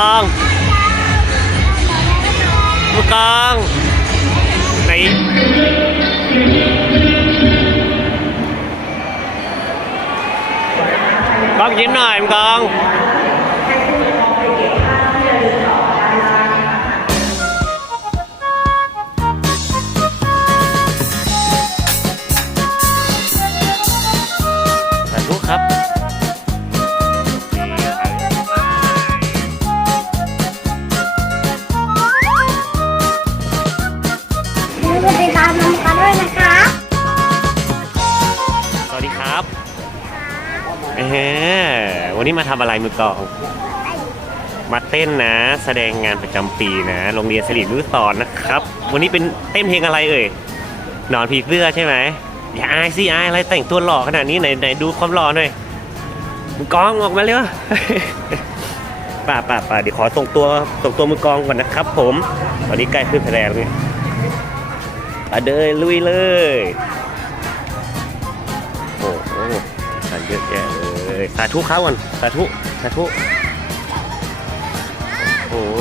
กองมือกองไเอ้วันนี้มาทำอะไรมือกลอง มาเต้นนะ แสดงงานประจำปีนะโรงเรียนสิริรุสอนนะครับ วันนี้เป็นเต้นเพลงอะไรเอ่ยหนอนผีเสื้อใช่ไหมอย่าอายสิอายอะไรแต่งตัวหล่อขนาดนี้ไหนไหนดูความหล่อหน่อยมือกองออกมาเร็วป่าป่าป่าเดี๋ยวขอส่งตัวส่งตัวมือกองก่อนนะครับ ผมตอนนี้ใกล้ขึ้นแสดงแล้วเนี่ยมาเดินลุยเลยโอ้โหสันเยอะแยะเลย สาธุครับก่อนสาธุ สาธุ โอ้โห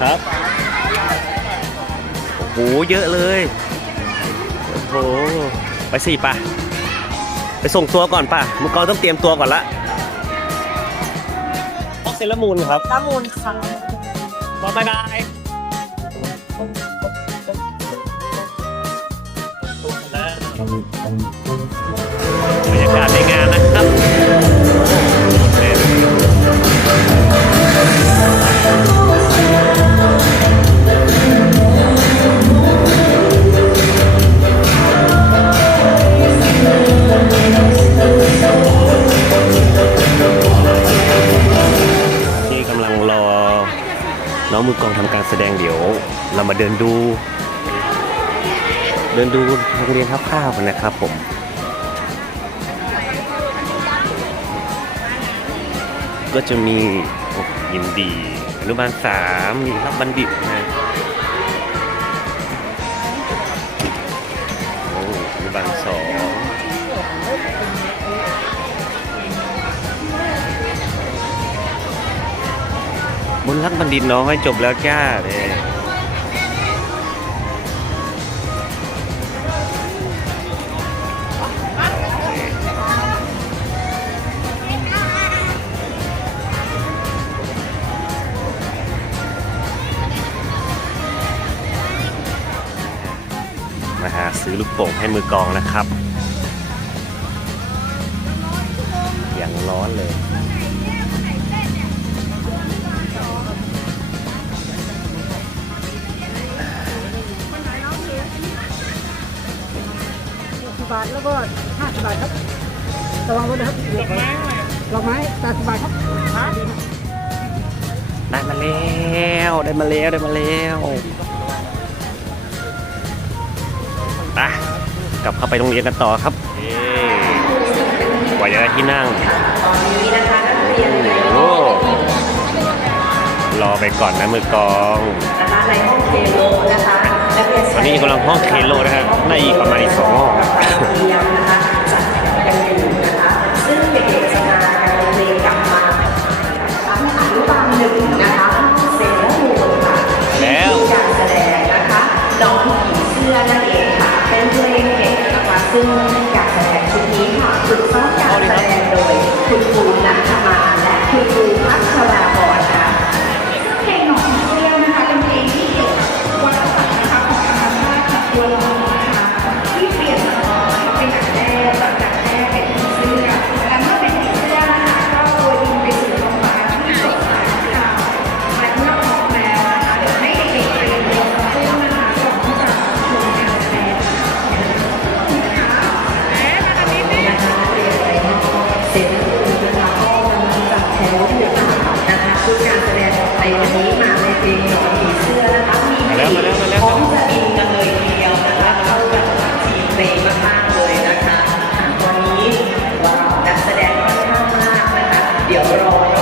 ครับ โอ้โห เยอะเลย โอ้โห ไปสี่ป่ะ ไปส่งตัวก่อนป่ะมังกรต้องเตรียมตัวก่อนละออกเซรามูลครับข้อมูลค่ะบายบาย มือกองทำการแสดงเดี๋ยว เรามาเดินดู เดินดูโรงเรียนคร่าวๆกันนะครับผมก็จะมียินดีอนุบาลสามมีรับบัณฑิตนะ รักบัณฑิตน้องให้จบแล้วจ้าเนี่ยมาหาซื้อลูกโป่งให้มือกองนะครับ บบาทแล้วก็ห้าสิบบาทครับระวังรถนะครับดอกไม้ดอกไม้แปดสิบบาทครับครับได้มาแล้วได้มาแล้วได้มาแล้วไปกลับเข้าไปโรงเรียนกันต่อครับเย้กว่าจะได้ที่นั่งโอ้โหรอไปก่อนนะมือกลองนะคะในห้องเคโลนะคะนักเรียน ตอนนี้กำลังห้องเคโลนะครับน่าอีกประมาณอีกสองห้อง เดี๋ยวรอ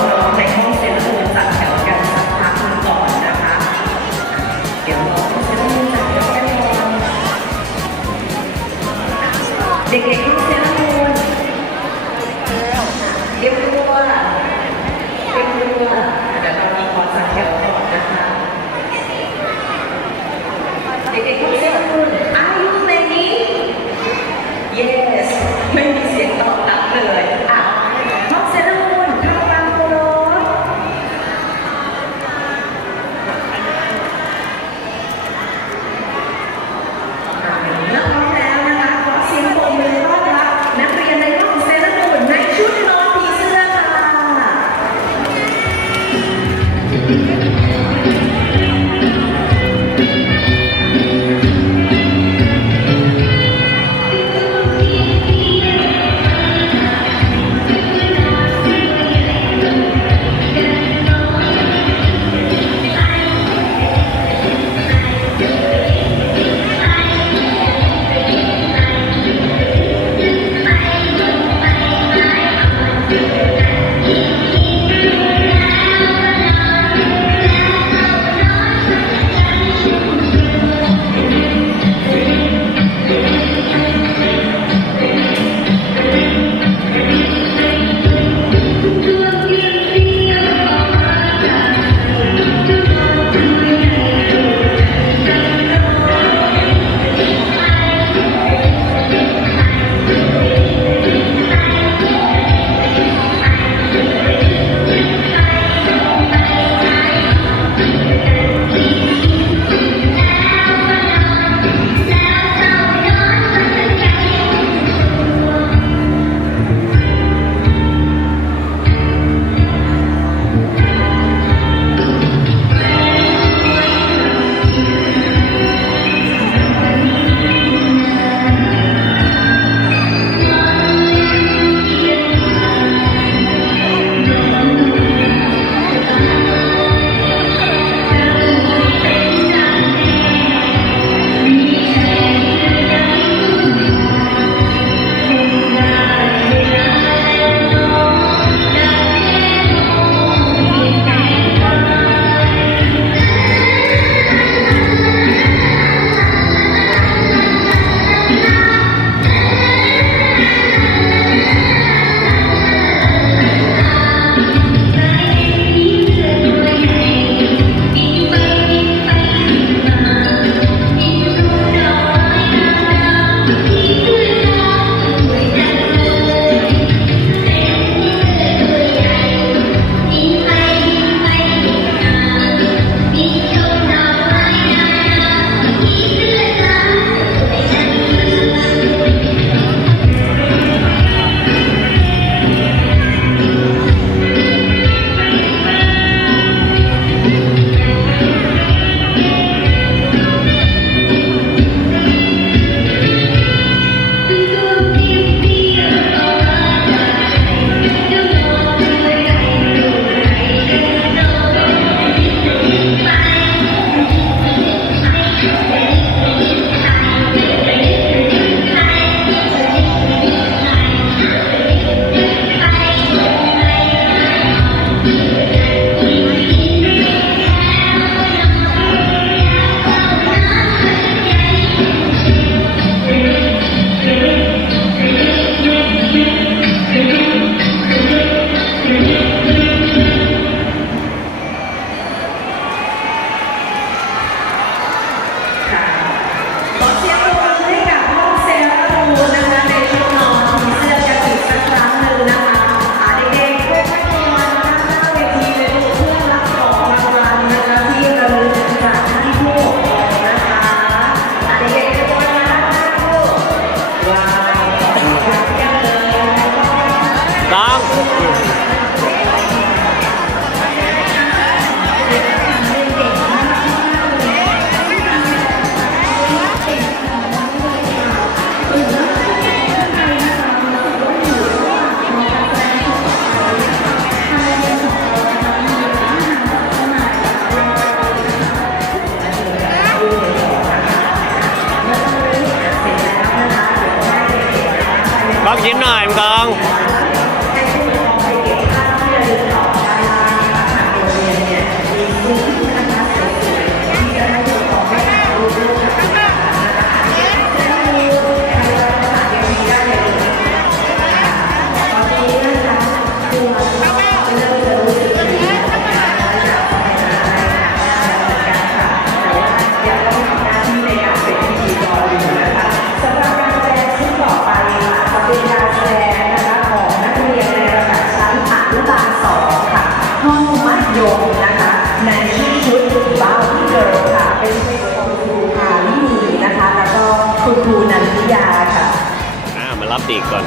ก่อน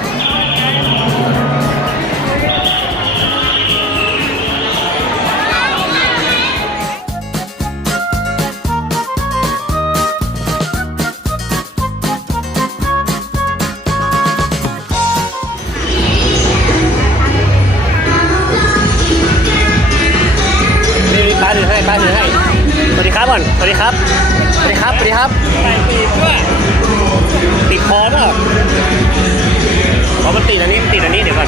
นี่ป้าถือให้ป้าถือให้ สวัสดีครับก่อน สวัสดีครับ สวัสดีครับ สวัสดีครับติดคอเปล่ะ อ๋อมันติดอันนี้ติดอันนี้เดี๋ยวก่อน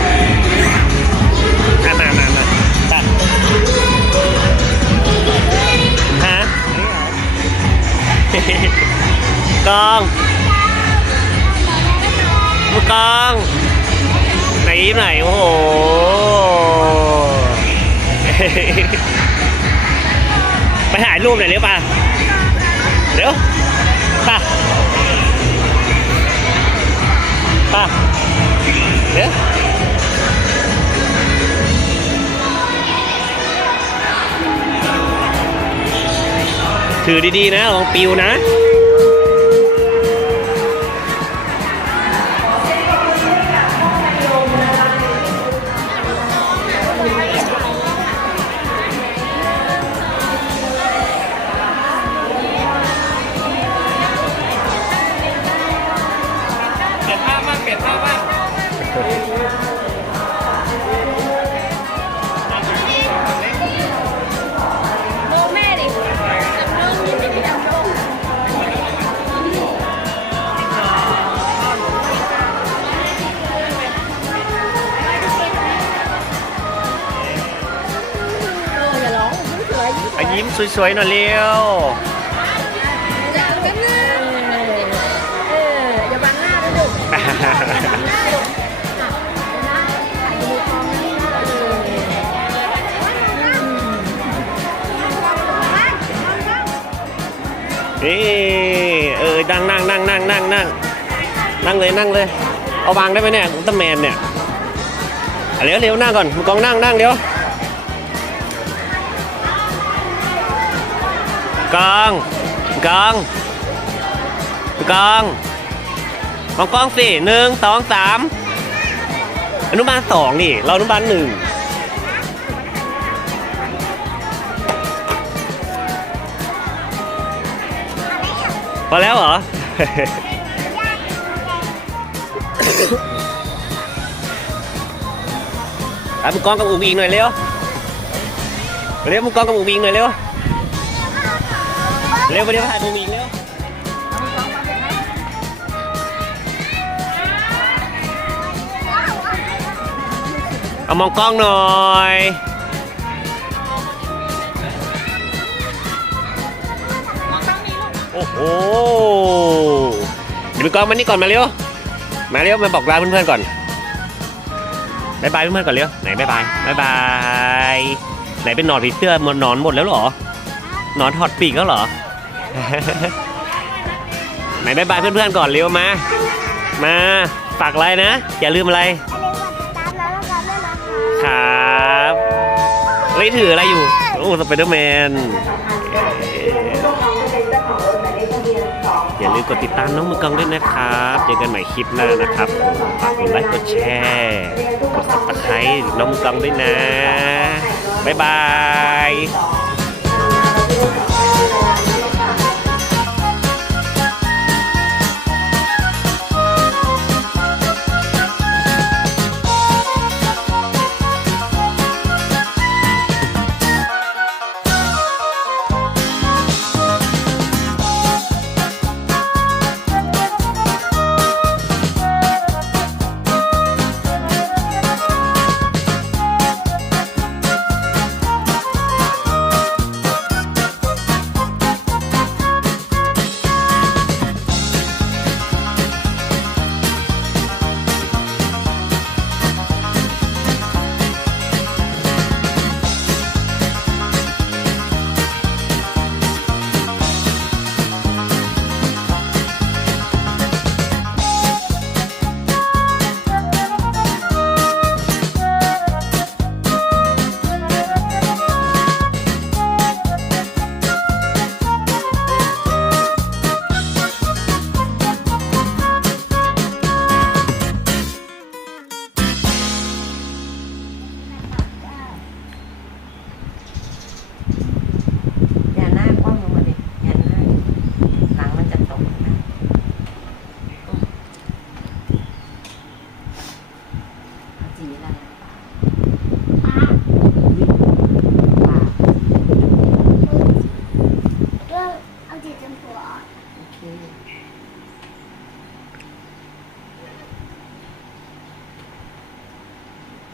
อะมามามาตัดฮะกองมือกองไหนยิ้มไหนโอ้โหไปถ่ายรูปหน่อยเร็วป่ะเร็วป่ะป่ะ เร็วถือดีๆนะลองปิวนะ ยิ้มสวยๆหน่อยเร็วอย่าแป๊บนึงเอออย่าบังหน้าดูนี่เออนั่งนั่งนั่งนั่งนั่งนั่งนั่งเลยนั่งเลย เอาวางได้ไหมเนี่ยอุลตร้าแมนเนี่ยเร็วเร็วนั่งก่อนกองนั่งนั่งเดี๋ยว กองกองกองมองกล้องสิหนึ่งสองสามอนุบาลสองนี่ เราอนุบาลหนึ่งพอแล้วเหรอ อะมึงกองกับอุ๋งอิงหน่อยเร็ว เร็วมึงกองกับอุ๋งอิงหน่อยเร็ว เร็วไปเร็วถ่ายอุ๋งอิงเร็วเอามองกล้องหน่อยโอ้โหเดี๋ยวมึงกล้องมานี่ก่อนมาเร็วมาเร็วมาบอกลาเพื่อนๆก่อนบายบายเพื่อนๆก่อนเร็วไหนบายบายบายบายไหนเป็นหนอนผีเสื้อมันนอนหมดแล้วเหรอหนอนถอดปีกแล้วเหรอ ไหนบายบายเพื่อนๆก่อนเร็วมา มาฝากอะไรนะ อย่าลืมอะไรครับเฮ้ยถืออะไรอยู่ โอ้สไปเดอร์แมนอย่าลืมกดติดตามน้องมือกองด้วยนะครับเจอกันใหม่คลิปหน้านะครับฝากกดไลค์กดแชร์กด subscribe น้องมือกองด้วยนะบ๊ายบาย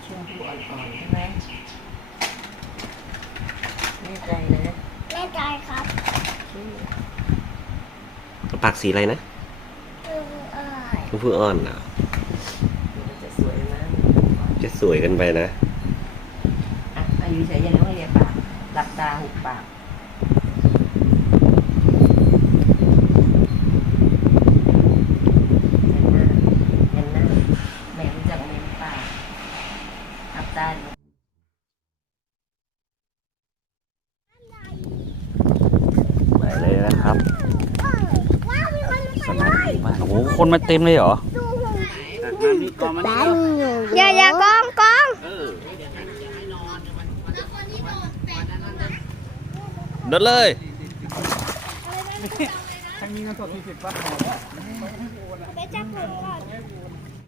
ผู้อ่อนๆใช่ไหมแน่ใจนะแน่ใจครับปากสีอะไรนะคือเอ่ยชมพูอ่อนอะมันจะสวยมากจะสวยกันไปนะอะอายุเฉยๆยังไม่เรียนปากหลับตาหุบปากเห็นหน้าเห็นหน้าแม่รู้จักเม้มปากหลับตาดู ไปเลยนะครับ ว้าวมีคน สนามบินบ้านโอ้โห คนมาเต็มเลยเหรออย่าอย่ากองกองเดินเลยทางนี้เงินสดสี่สิบป่ะไปจับผมก่อน